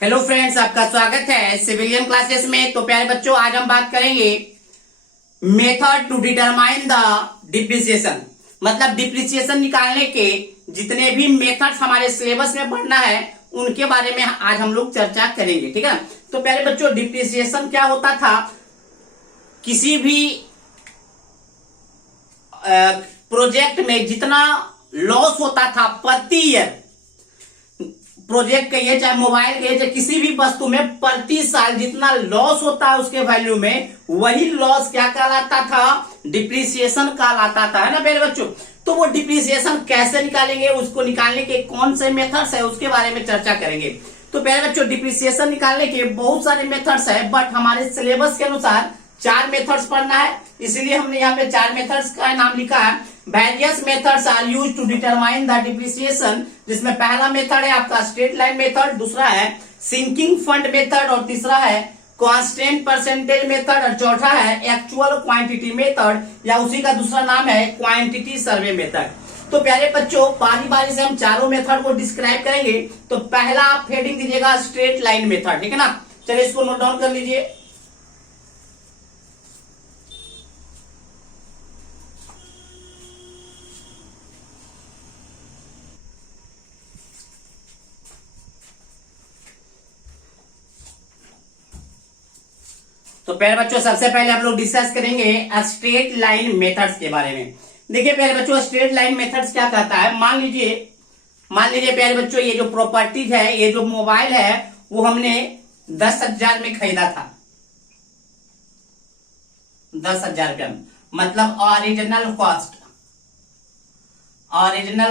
Hello friends, आपका स्वागत है सिविलियन क्लासेस में। तो प्यारे बच्चों, आज हम बात करेंगे method to determine the depreciation. मतलब डिप्रिसिएशन निकालने के जितने भी मेथड्स हमारे सिलेबस में पढ़ना है उनके बारे में आज हम लोग चर्चा करेंगे। ठीक है। तो प्यारे बच्चों, डिप्रिसिएशन क्या होता था? किसी भी प्रोजेक्ट में जितना लॉस होता था प्रति ईयर, प्रोजेक्ट कहिए चाहे मोबाइल कहिए चाहे किसी भी वस्तु में प्रति साल जितना लॉस होता है उसके वैल्यू में, वही लॉस क्या कहलाता था? डिप्रिसिएशन कहलाता था, है ना प्यारे बच्चों। तो वो डिप्रिसिएशन कैसे निकालेंगे, उसको निकालने के कौन से मेथड्स है उसके बारे में चर्चा करेंगे। तो प्यारे बच्चों, डिप्रिसिएशन निकालने के बहुत सारे मेथड्स है, बट हमारे सिलेबस के अनुसार 4 मेथड्स पढ़ना है, इसलिए हमने यहाँ पे 4 मेथड्स का नाम लिखा है। Various methods are use to determine the depreciation, जिसमें पहला मेथड है आपका स्ट्रेट लाइन मेथड, दूसरा है सिंकिंग फंड मेथड, और तीसरा है कांस्टेंट परसेंटेज मेथड, और चौथा है एक्चुअल क्वांटिटी मेथड, या उसी का दूसरा नाम है क्वांटिटी सर्वे मेथड। तो प्यारे बच्चों, बारी बारी से हम चारों मेथड को डिस्क्राइब करेंगे। तो पहला आप हेडिंग दीजिएगा स्ट्रेट लाइन मेथड, ठीक है ना। चलिए इसको नोट डाउन कर लीजिए। तो प्यारे बच्चों, सबसे पहले हम लोग डिस्कस करेंगे स्ट्रेट लाइन मेथड्स के बारे में। देखिए प्यारे बच्चों, स्ट्रेट लाइन मेथड्स क्या कहता है? मान लीजिए प्यारे बच्चों, ये जो प्रॉपर्टीज है, ये जो मोबाइल है, वो हमने 10,000 में खरीदा था। 10,000 रुपया, मतलब ओरिजिनल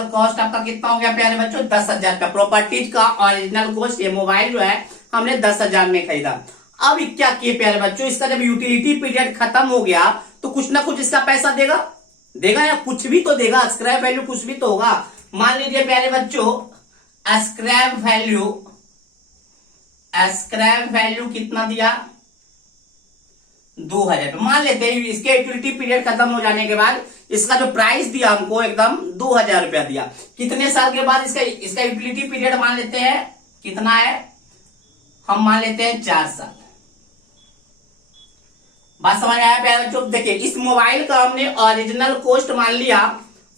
कॉस्ट आपका कितना हो गया प्यारे बच्चों? 10,000 रुपया। प्रॉपर्टीज का ओरिजिनल कॉस्ट, ये मोबाइल जो है हमने 10,000 में खरीदा। अब क्या किए प्यारे बच्चों, इसका जब यूटिलिटी पीरियड खत्म हो गया तो कुछ ना कुछ इसका पैसा देगा या कुछ भी तो देगा, स्क्रैप वैल्यू कुछ भी तो होगा। मान लीजिए प्यारे बच्चों, स्क्रैप वैल्यू कितना दिया? 2,000। मान लेते हैं इसके यूटिलिटी पीरियड खत्म हो जाने के बाद इसका जो प्राइस दिया हमको एकदम 2,000 रुपया दिया। कितने साल के बाद इसका यूटिलिटी पीरियड मान लेते हैं कितना है? हम मान लेते हैं 4 साल। बात समझ आया प्यारे बच्चों? देखिए, इस मोबाइल का हमने ओरिजिनल कॉस्ट मान लिया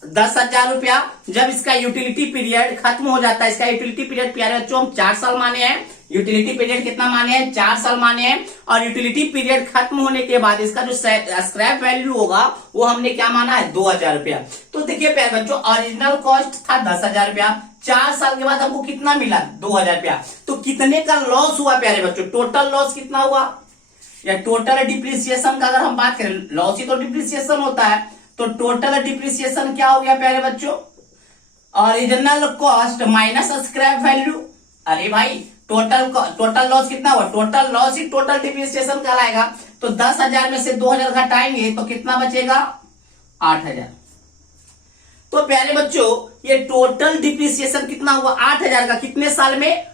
10,000 रुपया। जब इसका यूटिलिटी पीरियड खत्म हो जाता है, इसका यूटिलिटी पीरियड प्यारे बच्चों हम 4 साल माने हैं। यूटिलिटी पीरियड कितना माने हैं? 4 साल माने हैं। और यूटिलिटी पीरियड खत्म होने के बाद इसका जो स्क्रैप वैल्यू होगा वो हमने क्या माना है? 2,000 रुपया। तो देखिए प्यारे बच्चों, ओरिजिनल कॉस्ट था 10,000 रुपया, 4 साल के बाद हमको कितना मिला? 2,000 रुपया। तो कितने का लॉस हुआ प्यारे बच्चों? टोटल लॉस कितना हुआ? या टोटल डिप्रिसिएशन का अगर हम बात करें, लॉस ही तो डिप्रिसिएशन होता है, तो टोटल डिप्रिसिएशन क्या हो गया प्यारे बच्चों? Original cost minus scrap value. अरे भाई, टोटल लॉस कितना हुआ? टोटल लॉस ही टोटल डिप्रिसिएशन कहलाएगा। तो 10,000 में से 2,000 घटाएंगे तो कितना बचेगा? 8,000। तो प्यारे बच्चों, ये टोटल डिप्रिसिएशन कितना हुआ? 8,000 का। कितने साल में?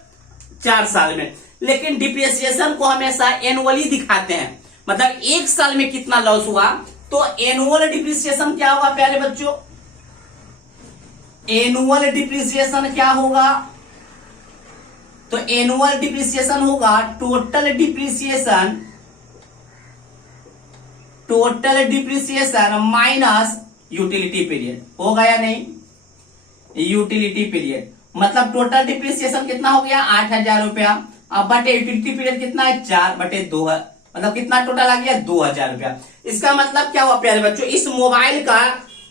4 साल में। लेकिन डिप्रिसिएशन को हमेशा एनुअली दिखाते हैं, मतलब 1 साल में कितना लॉस हुआ। तो एनुअल डिप्रिसिएशन क्या होगा प्यारे बच्चों? एनुअल डिप्रिसिएशन क्या होगा? तो एनुअल डिप्रिसिएशन होगा total depreciation minus utility period. होगा या नहीं? यूटिलिटी पीरियड मतलब टोटल डिप्रिसिएशन कितना हो गया? 8,000 रुपया। अब बटे यूटिलिटी पीरियड कितना है? 4/2, मतलब कितना टोटल आ गया? 2,000 रुपया। इसका मतलब क्या हुआ प्यारे बच्चों? इस मोबाइल का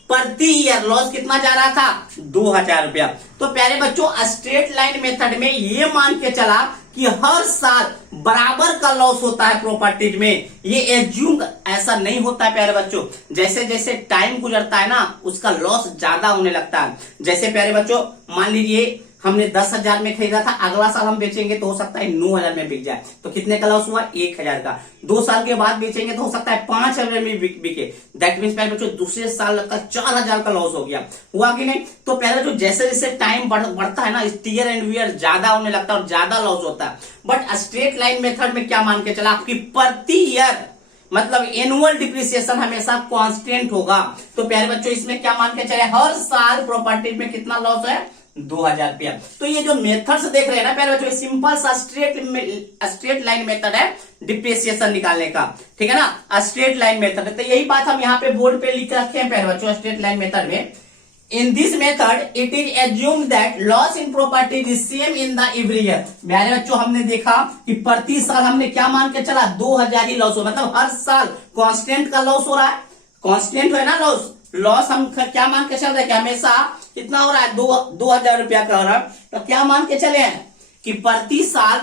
प्रति ईयर लॉस कितना जा रहा था? 2,000 रुपया। तो प्यारे बच्चों, स्ट्रेट लाइन मेथड में ये मान के चला कि हर साल बराबर का लॉस होता है प्रॉपर्टीज में। ये एज्यूम ऐसा नहीं होता है प्यारे बच्चों। जैसे जैसे टाइम गुजरता है ना, उसका लॉस ज्यादा होने लगता है। जैसे प्यारे बच्चों, मान लीजिए हमने 10,000 में खरीदा था, अगला साल हम बेचेंगे तो हो सकता है 9,000 में बिक जाए, तो कितने का लॉस हुआ? 1,000 का। 2 साल के बाद बेचेंगे तो हो सकता है 5,000 में बिके। दैट मीन्स प्यारे बच्चों, दूसरे साल का 4,000 का लॉस हो गया। हुआ कि नहीं? तो प्यारे बच्चों, जैसे जैसे टाइम बढ़ता है ना, टीयर एंड वियर ज्यादा होने लगता है और ज्यादा लॉस होता है। बट स्ट्रेट लाइन मेथड में क्या मान के चला? आपकी प्रति ईयर मतलब एनुअल डिप्रिसिएशन हमेशा कांस्टेंट होगा। तो प्यारे बच्चों, इसमें क्या मान के चले? हर साल प्रॉपर्टी में कितना लॉस है? 2000 रुपया। तो ये जो मेथड्स देख रहे हैं ना प्यारे बच्चों, सिंपल सा स्ट्रेट लाइन मेथड है डिप्रिसिएशन निकालने का, ठीक है ना, स्ट्रेट लाइन मेथड है। तो यही बात हम यहाँ पे बोर्ड पे लिख रखे हैं प्यारे बच्चों, स्ट्रेट लाइन मेथड में। In this method, it is assumed that loss in property is same in the every year। प्यारे बच्चों हमने देखा कि प्रति साल हमने क्या मान के चला, 2000 ही लॉस हो, मतलब हर साल कांस्टेंट का लॉस हो रहा है, कांस्टेंट है ना लॉस, लॉस हम क्या मान के चल रहे हैं कि हमेशा कितना हो रहा है, 2000 रुपया का हो रहा है। तो क्या मान के चले हैं कि प्रति साल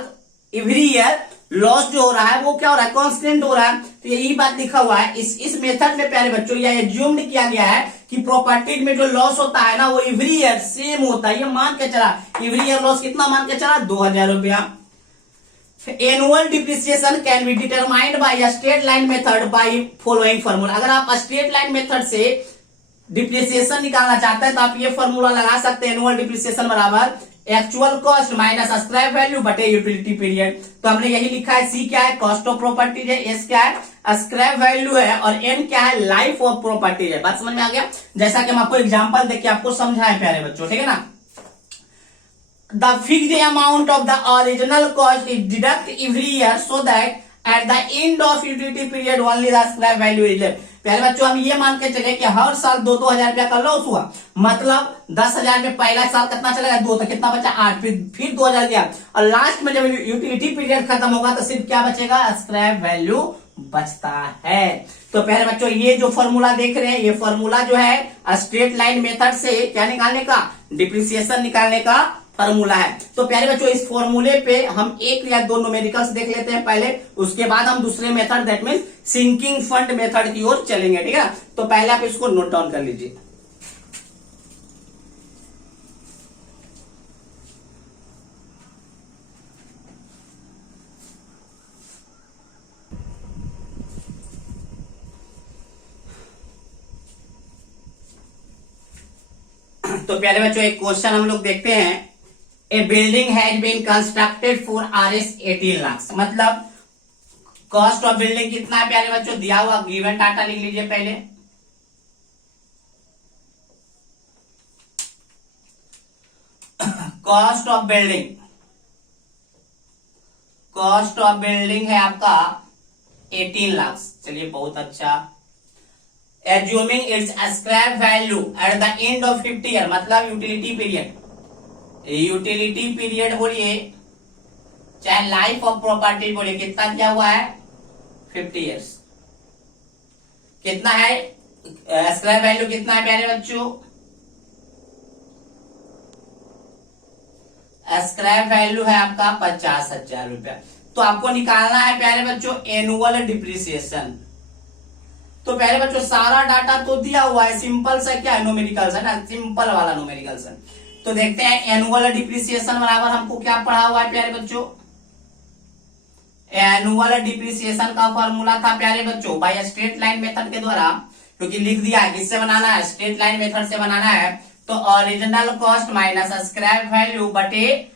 एवरी ईयर लॉस जो हो रहा है वो क्या हो रहा है, कांस्टेंट हो रहा है। तो यही बात लिखा हुआ है इस मेथड में प्यारे बच्चों, यह एज्यूम्ड किया गया है कि प्रॉपर्टी में जो लॉस होता है ना वो एवरी ईयर सेम होता है। ये मान के चला एवरी ईयर लॉस कितना मान के चला, 2000 रुपया। Annual depreciation can be determined by straight line method by following formula. अगर आप स्ट्रेट लाइन मेथड से डिप्रिसिएशन निकालना चाहते हैं तो आप ये फॉर्मूला लगा सकते हैं, एनुअल डिप्रिसिएशन बराबर actual cost minus scrap value बटे यूटिलिटी पीरियड। तो हमने यही लिखा है, सी क्या है, कॉस्ट ऑफ प्रॉपर्टीज है, एस क्या है, स्क्रैप वैल्यू है, और एन क्या है, लाइफ ऑफ प्रॉपर्टीज है। बात समझ में आ गया। जैसा कि हम आपको एग्जांपल देके आपको समझाएं प्यारे बच्चों, ठीक है ना। The fixed amount of the original cost is deduct every year so that at the end of utility period only the scrap value is left। पहले बच्चों हम ये मान के चले कि हर साल 2-2000 रुपया का लॉस हुआ, मतलब 10,000 में पहला साल कितना चलेगा, 2, तो कितना बचा 8, फिर 2000 गया, और लास्ट में जब यूटिलिटी पीरियड खत्म होगा तो सिर्फ क्या बचेगा, स्क्रैप वैल्यू बचता है। तो पहले बच्चों ये जो फॉर्मूला देख रहे हैं, ये फॉर्मूला जो है स्ट्रेट लाइन मेथड से क्या निकालने का, डिप्रिसिएशन निकालने का फॉर्मूला है। तो प्यारे बच्चों इस फॉर्मूले पे हम एक या दो न्यूमेरिकल्स देख लेते हैं पहले, उसके बाद हम दूसरे method that means sinking fund method की ओर चलेंगे, ठीक है। तो पहले आप इसको नोट डाउन कर लीजिए। तो प्यारे बच्चों एक क्वेश्चन हम लोग देखते हैं, a building has been constructed for Rs 18 lakh, मतलब कॉस्ट ऑफ बिल्डिंग कितना है प्यारे बच्चों, दिया हुआ गिवन डाटा लिख लीजिए पहले। कॉस्ट ऑफ बिल्डिंग है आपका 18 लाख। चलिए बहुत अच्छा। Assuming it's scrap value at the end of 50 year, मतलब यूटिलिटी पीरियड बोलिए चाहे लाइफ ऑफ प्रॉपर्टी बोलिए, कितना दिया हुआ है, 50 ईयर्स। कितना है स्क्रैप वैल्यू, कितना है प्यारे बच्चों, स्क्रैप वैल्यू है आपका 50,000 रुपया। तो आपको निकालना है प्यारे बच्चों एनुअल डिप्रिसिएशन। तो प्यारे बच्चों सारा डाटा तो दिया हुआ है, सिंपल सा क्या है, न्यूमेरिकल्स है ना, सिंपल वाला न्यूमेरिकल्स है। तो देखते हैं एनुअल डिप्रिसिएशन बराबर हमको क्या पढ़ा हुआ है प्यारे बच्चों, एनुअल डिप्रिसिएशन का फॉर्मूला था प्यारे बच्चों बाय स्ट्रेट लाइन मेथड के द्वारा, क्योंकि लिख दिया है किससे बनाना है, स्ट्रेट लाइन मेथड से बनाना है। तो original cost minus scrap value बटे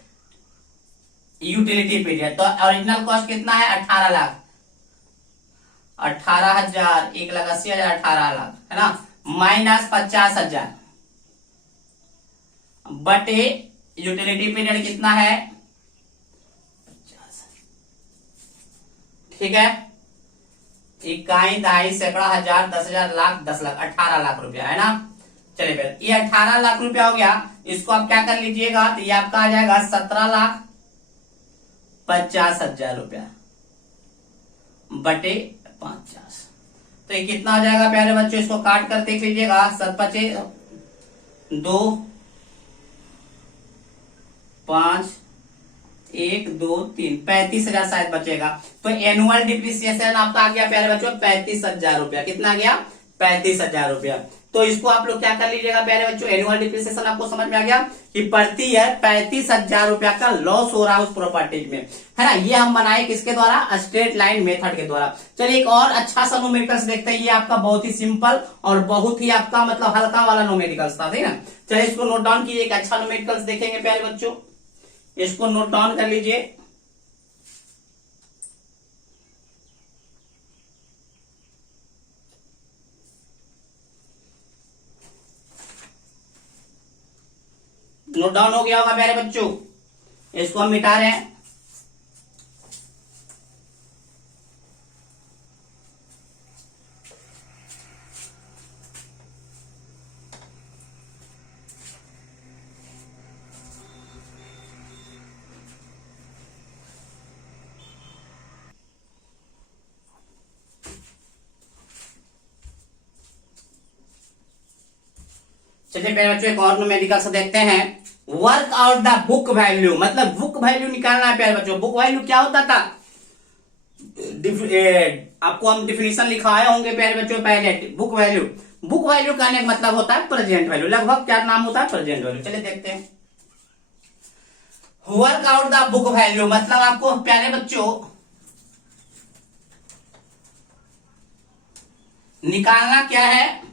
यूटिलिटी पीरियड। तो ओरिजिनल कॉस्ट कितना है, 18 लाख, 18,000, 1,80,000, 18 लाख है ना, माइनस 50,000 बटे यूटिलिटी पीरियड कितना है, 50। ठीक है, इकाई, दहाई, सैकड़ा, हजार, 10,000, लाख, 10 लाख, 18 लाख रुपया है ना। चलिए फिर ये 18 लाख रुपया हो गया, इसको आप क्या कर लीजिएगा, तो ये आपका आ जाएगा 17,50,000 रुपया बटे 50। तो ये कितना हो जाएगा प्यारे बच्चों, इसको काट कर देख लीजिएगा, 7×5 2 5 1 2 3 35,000 शायद बचेगा। तो एनुअल डिप्रिसिएशन आपका आ गया प्यारे बच्चों 35,000 रुपया। कितना आ गया, 35,000 रुपया। तो इसको आप लोग क्या कर लीजिएगा प्यारे बच्चों, एनुअल डिप्रिसिएशन आपको समझ में आ गया कि प्रति ईयर 35,000 रुपया का लॉस हो रहा है उस प्रॉपर्टीज में, है ना। ये हम बनाए किसके द्वारा, स्ट्रेट लाइन मेथड के द्वारा। चलिए एक और अच्छा सा न्यूमेरिकल्स देखते हैं, ये आपका बहुत ही सिंपल और बहुत ही आपका मतलब हल्का वाला न्यूमेरिकल्स था, ठीक है। चलिए इसको नोट डाउन कीजिए, एक अच्छा न्यूमेरिकल्स देखेंगे प्यारे बच्चों, इसको नोट डाउन कर लीजिए। नोट डाउन हो गया होगा प्यारे बच्चों। इसको हम मिटा रहे हैं। चलिए प्यारे बच्चों एक और न्यूमेरिकल से देखते हैं। Work out the book value, मतलब बुक वैल्यू निकालना है प्यारे बच्चों। बुक वैल्यू क्या होता था, आपको हम डिफिनेशन लिखाए होंगे प्यारे बच्चों पहले। बुक वैल्यू, बुक वैल्यू कहने का मतलब होता है प्रेजेंट वैल्यू। लगभग क्या नाम होता है, प्रेजेंट वैल्यू। चलिए देखते हैं। Work out the book value मतलब आपको प्यारे बच्चों निकालना क्या है,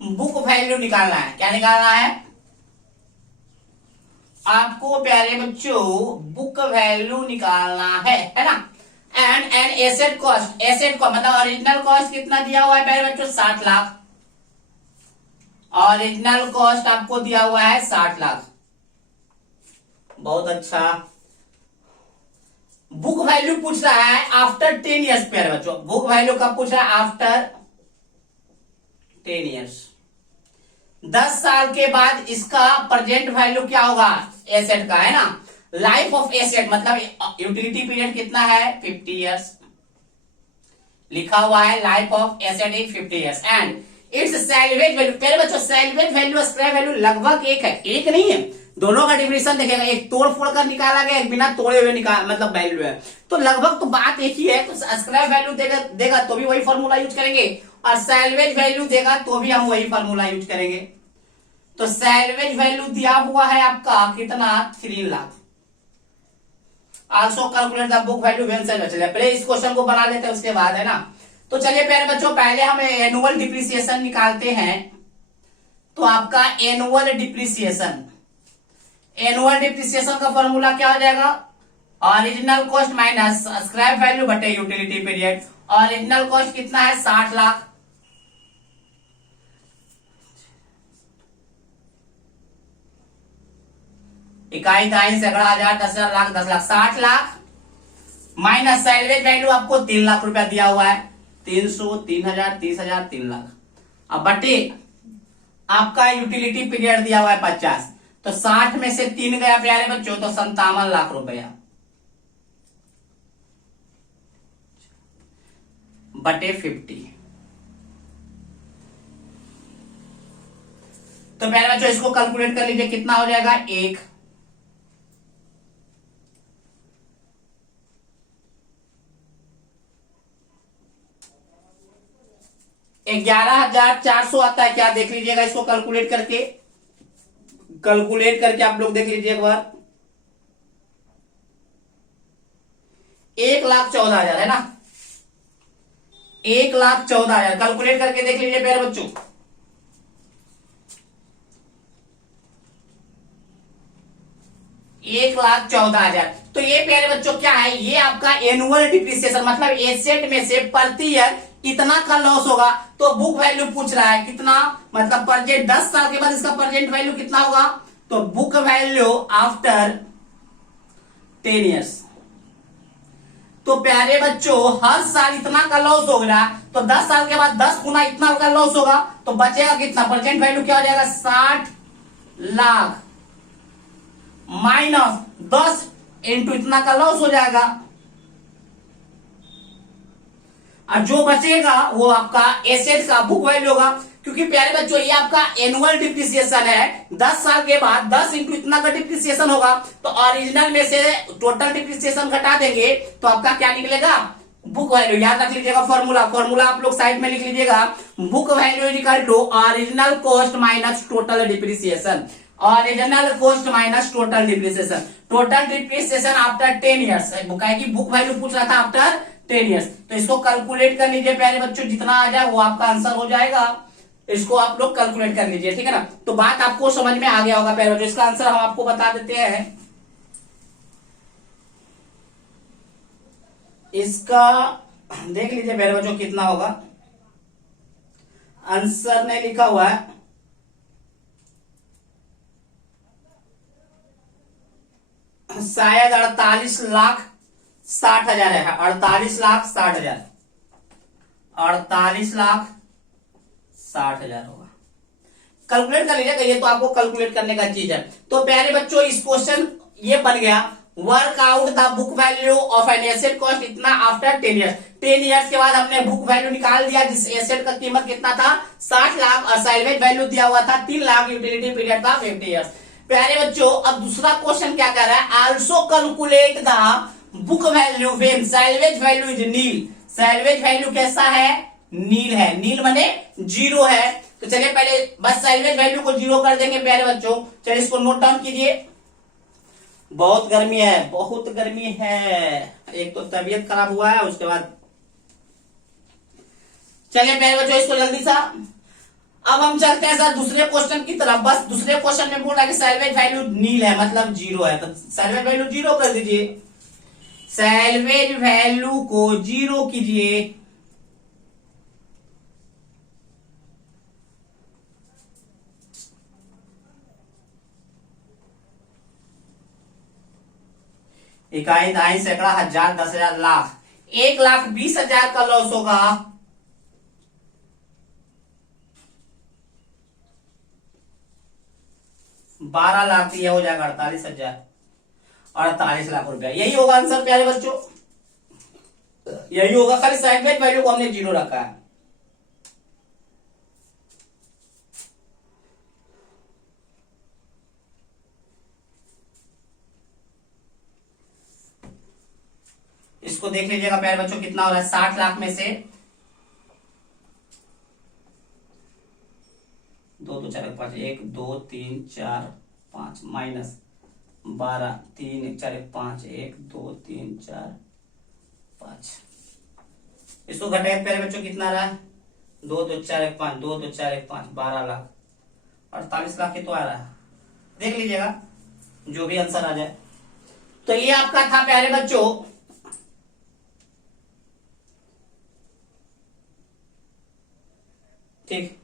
बुक वैल्यू निकालना है। क्या निकालना है आपको प्यारे बच्चों, बुक वैल्यू निकालना है ना। And asset cost, asset cost मतलब ओरिजिनल कॉस्ट कितना दिया हुआ है प्यारे बच्चों, 60 लाख। ओरिजिनल कॉस्ट आपको दिया हुआ है 60 लाख। बहुत अच्छा। बुक वैल्यू पूछ रहा है आफ्टर 10 ईयर्स प्यारे बच्चों। बुक वैल्यू कब पूछ रहा है, आफ्टर 10 ईयर्स। 10 साल के बाद इसका प्रेजेंट वैल्यू क्या होगा एसेट का, है ना। लाइफ ऑफ एसेट मतलब यूटिलिटी पीरियड कितना है, 50 ईयर्स। लिखा हुआ है life of asset is 50 years. And it's salvage value, पहले बच्चों सैल्वेज वैल्यू स्क्रैप वैल्यू लगभग एक है, एक नहीं है। दोनों का डिफिनेशन देखेगा, एक तोड़ फोड़ कर निकाला गया, एक बिना तोड़े हुए निकाल मतलब वैल्यू है। तो लगभग तो बात एक ही है। तो स्क्रैप वैल्यू देगा तो भी वही फॉर्मूला यूज करेंगे, और सैल्वेज वैल्यू देगा तो भी हम वही फॉर्मूला यूज करेंगे। तो सैल्वेज वैल्यू दिया हुआ है आपका कितना, 3 lakh. Also calculate the book value when salvage. पहले इस क्वेश्चन को बना लेते हैं उसके बाद, है ना। तो चलिए प्यारे बच्चों पहले हम एनुअल डिप्रिसिएशन निकालते हैं। तो आपका एनुअल डिप्रिसिएशन, एनुअल डिप्रिसिएशन का फॉर्मूला क्या हो जाएगा, original cost minus scrap value बटे यूटिलिटी पीरियड। ओरिजिनल कॉस्ट कितना है, 60 लाख। इकाई दाइन सैकड़ा हजार 10,000 lakh 10 lakh 60 lakh minus salvage value आपको 3 लाख रुपया दिया हुआ है, 300 3,000 30,000 3 लाख। अब बटे आपका यूटिलिटी पीरियड दिया हुआ है 50, तो 60 में से 3 गया प्यारे बच्चों, तो 57 लाख रुपया बटे 50। तो प्यारे बच्चों इसको कैलकुलेट कर लीजिए, कितना हो जाएगा, 11,400 आता है क्या, देख लीजिएगा इसको कैलकुलेट करके। कैलकुलेट करके आप लोग देख लीजिए एक बार। 1,14,000 है ना, 1,14,000 कैलकुलेट करके देख लीजिए प्यारे बच्चों। 1,14,000। तो ये प्यारे बच्चों क्या है, ये आपका एनुअल डिप्रिसिएशन मतलब एसेट में से प्रति ईयर इतना का लॉस होगा। तो बुक वैल्यू पूछ रहा है कितना, मतलब प्रेजेंट 10 साल के बाद इसका प्रेजेंट वैल्यू कितना होगा। तो बुक वैल्यू आफ्टर 10 ईयर्स। तो प्यारे बच्चों हर साल इतना का लॉस होगा, तो 10 साल के बाद 10 गुना इतना का लॉस होगा, तो बचेगा कितना, प्रेजेंट वैल्यू क्या हो जाएगा, 60 लाख माइनस 10 इंटू इतना का लॉस हो जाएगा, और जो बचेगा वो आपका एसेट का बुक वैल्यू होगा। क्योंकि प्यारे बच्चों ये आपका एनुअल डिप्रिसिएशन है, 10 साल के बाद 10 इंटू इतना का डिप्रिसिएशन होगा, तो ओरिजिनल में से टोटल डिप्रिसिएशन घटा देंगे तो आपका क्या निकलेगा, बुक वैल्यू। याद रख लीजिएगा फॉर्मूला, फॉर्मूला आप लोग साइड में लिख लीजिएगा। Book value is equal to original cost minus total depreciation. Original cost minus total depreciation, total depreciation after 10 years. Book value पूछ रहा था आफ्टर 10 ईयर्स। तो इसको कैलकुलेट कर लीजिए प्यारे बच्चों, जितना आ जाए वो आपका आंसर हो जाएगा। इसको आप लोग कैलकुलेट कर लीजिए, ठीक है ना। तो बात आपको समझ में आ गया होगा प्यारे बच्चों। इसका आंसर हम आपको बता देते हैं। इसका देख लीजिए प्यारे बच्चों कितना होगा, आंसर नहीं लिखा हुआ है। शायद 48,60,000 है, 48,60,000, 48,60,000 होगा। कैलकुलेट कर लीजिएगा, ये तो आपको कैलकुलेट करने का चीज है। तो प्यारे बच्चों इस क्वेश्चन ये बन गया, work out the book value of an asset cost इतना आफ्टर 10 ईयर्स। 10 ईयर्स के बाद हमने बुक वैल्यू निकाल दिया, जिस एसेट का कीमत कितना था 60 लाख और सैलवेज वैल्यू दिया हुआ था 3 लाख, यूटिलिटी पीरियड था 50 ईयर्स। प्यारे बच्चों अब दूसरा क्वेश्चन क्या कर रहा है, also calculate the book value when salvage value is nil. Salvage value कैसा है, नील है, नील माने जीरो है। तो चलिए पहले बस सैलवेज वैल्यू को जीरो कर देंगे प्यारे बच्चों। चलिए इसको नोट डाउन कीजिए। बहुत गर्मी है, बहुत गर्मी है, एक तो तबीयत खराब हुआ है, उसके बाद चलिए प्यारे बच्चों इसको जल्दी सा अब हम चलते हैं सर दूसरे क्वेश्चन की तरफ। बस दूसरे क्वेश्चन में बोल रहा है कि सैलवेज वैल्यू नील है मतलब जीरो है, तो सैलवेज वैल्यू जीरो कर दीजिए। सैलवेज वैल्यू को जीरो कीजिए। इकाई, दहाई, सैकड़ा, हजार, 10,000, लाख, 1,20,000 का लॉस होगा। बारह लाख, ये हो जाएगा 48,000, 48 लाख रुपया। यही होगा आंसर प्यारे बच्चों, यही होगा। खाली सैलवेज वैल्यू को हमने जीरो रखा है। इसको देख लीजिएगा प्यारे बच्चों कितना हो रहा है, 60 लाख में से 2 2 4 5 1 2 3 4 5 माइनस 12 3 1 4 5 1 2 3 4 5। इसको घटाए प्यारे बच्चों कितना रहा है, 2 2 4 1 5 2 2 4 1 5 12 लाख, 48 लाख ही तो आ रहा है। देख लीजिएगा जो भी आंसर आ जाए। तो ये आपका था प्यारे बच्चों ठीक,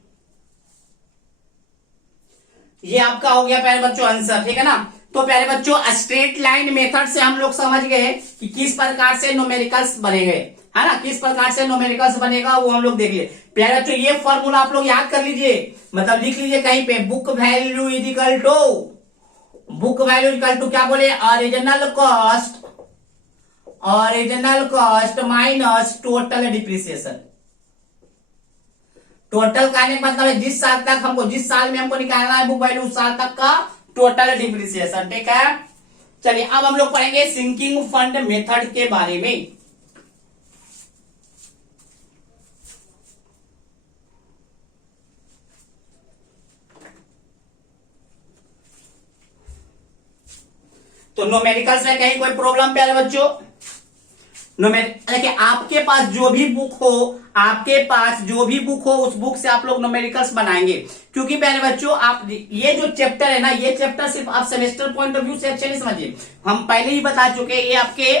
ये आपका हो गया प्यारे बच्चों आंसर, ठीक है ना। तो प्यारे बच्चों स्ट्रेट लाइन मेथड से हम लोग समझ गए कि किस प्रकार से न्यूमेरिकल्स बनेंगे, है ना, किस प्रकार से न्यूमेरिकल्स बनेगा वो हम लोग देख लिए। प्यारे बच्चों ये फॉर्मूला आप लोग याद कर लीजिए, मतलब लिख लीजिए कहीं पे, book value is equal to, book value equal to क्या बोले, original cost minus total depreciation. Total कहने का मतलब है जिस साल तक हमको, जिस साल में हमको निकालना है बुक वैल्यू, उस साल तक का टोटल डिप्रिसिएशन, ठीक है। चलिए अब हम लोग पढ़ेंगे सिंकिंग फंड मेथड के बारे में। तो न्यूमेरिकल्स में कहीं कोई प्रॉब्लम प्यारे बच्चों, देखिए आपके पास जो भी बुक हो, आपके पास जो भी बुक हो उस बुक से आप लोग न्यूमेरिकल्स बनाएंगे। क्योंकि प्यारे बच्चों आप ये जो चैप्टर है ना, ये चैप्टर सिर्फ आप सेमेस्टर पॉइंट ऑफ व्यू से अच्छे नहीं समझिए, हम पहले ही बता चुके हैं, ये आपके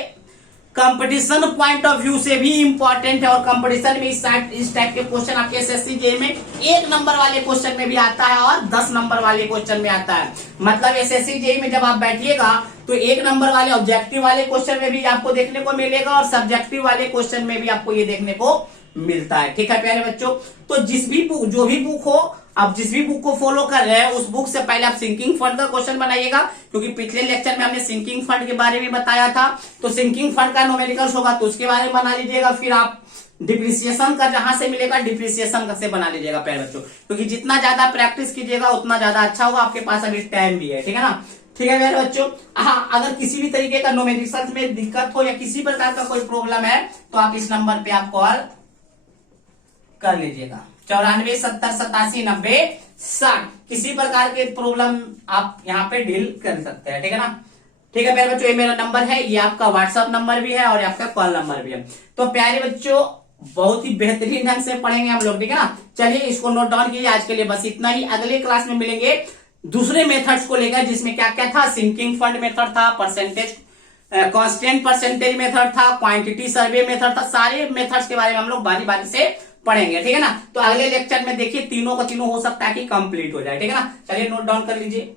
कंपटीशन पॉइंट ऑफ व्यू से भी इंपॉर्टेंट है। और कंपटीशन में इस टाइप के क्वेश्चन आपके एसएससी जे में 1 नंबर वाले क्वेश्चन में भी आता है और 10 नंबर वाले क्वेश्चन में आता है। मतलब एसएससी जे में जब आप बैठिएगा तो 1 नंबर वाले ऑब्जेक्टिव वाले क्वेश्चन में भी आपको देखने को मिलेगा और सब्जेक्टिव वाले क्वेश्चन में भी आपको ये देखने को मिलता है, ठीक है प्यारे बच्चों। तो जिस भी बुक, जो भी बुक हो, आप जिस भी बुक को फॉलो कर रहे हैं उस बुक से पहले आप सिंकिंग फंड का क्वेश्चन बनाइएगा, क्योंकि पिछले लेक्चर में हमने सिंकिंग फंड के बारे में बताया था। तो सिंकिंग फंड का न्यूमेरिकल्स होगा तो उसके बारे में बना लीजिएगा। फिर आप डिप्रिसिएशन का जहां से मिलेगा डिप्रिसिएशन से बना लीजिएगा प्यारे बच्चों, क्योंकि जितना ज्यादा प्रैक्टिस कीजिएगा उतना ज्यादा अच्छा होगा। आपके पास अभी टाइम भी है, ठीक है ना। ठीक है मेरे बच्चों, हाँ अगर किसी भी तरीके का न्यूमेरिकल्स में दिक्कत हो या किसी प्रकार का कोई प्रॉब्लम है तो आप इस नंबर पे आप कॉल कर लीजिएगा, 94 70 87 90 60। किसी प्रकार के प्रॉब्लम आप यहाँ पे डील कर सकते हैं, ठीक है ना। ठीक है प्यारे बच्चों, ये मेरा नंबर है, ये आपका व्हाट्सएप नंबर भी है और आपका कॉल नंबर भी है। तो प्यारे बच्चों बहुत ही बेहतरीन ढंग से पढ़ेंगे हम लोग, ठीक है ना। चलिए इसको नोट डाउन कीजिए, आज के लिए बस इतना ही। अगले क्लास में मिलेंगे दूसरे मेथड्स को लेकर, जिसमें क्या क्या था, सिंकिंग फंड मेथड था, परसेंटेज कांस्टेंट परसेंटेज मेथड था, क्वांटिटी सर्वे मेथड था। सारे मेथड्स के बारे में हम लोग बारी बारी से पढ़ेंगे, ठीक है ना। तो अगले लेक्चर में देखिए तीनों का तीनों हो सकता है कि कंप्लीट हो जाए, ठीक है ना। चलिए नोट डाउन कर लीजिए।